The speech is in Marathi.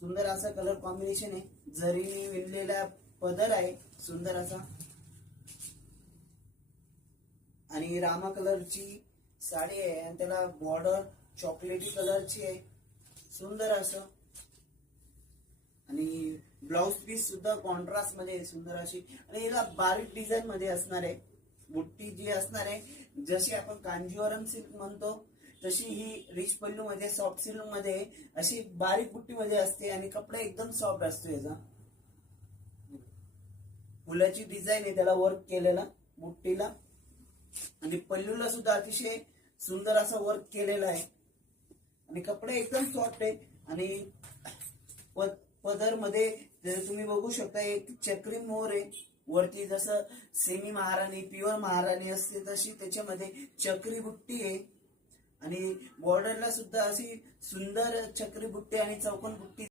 सुंदर असा कलर कॉम्बिनेशन आहे, जरीने विणलेला पदर आहे सुंदर असा, आणि रामा कलरची साडी आहे आणि त्याला बॉर्डर चॉकलेटी कलरची आहे सुंदर असं, आणि ब्लाउज पीस सुद्धा कॉन्ट्रास्ट मध्ये सुंदर अशी, आणि याला बारीक डिझाईन मध्ये असणार आहे बुट्टी जी असणार आहे, जशी आपण कांजीवरम सिल्क म्हणतो तशी ही रिच पल्लू मध्ये सॉफ्ट सिल्क मध्ये अशी बारीक बुट्टी मध्ये असते, आणि कपडा एकदम सॉफ्ट असतो याचा. फुलाची डिझाईन आहे त्याला वर्क केलेला बुट्टीला, आणि पल्लूला सुद्धा अतिशय सुंदर असा वर्क केलेला आहे, आणि कपडा एकदम सॉफ्ट आहे. आणि पदर मध्ये तुम्ही बघू शकता एक चक्री मोर आहे वरती, जसं सेमी महाराणी प्युअर महाराणी असते तशी त्याच्यामध्ये चक्री बुट्टी आहे, आणि बॉर्डरला सुद्धा अशी सुंदर चक्री बुट्टी आणि चौकोन बुट्टी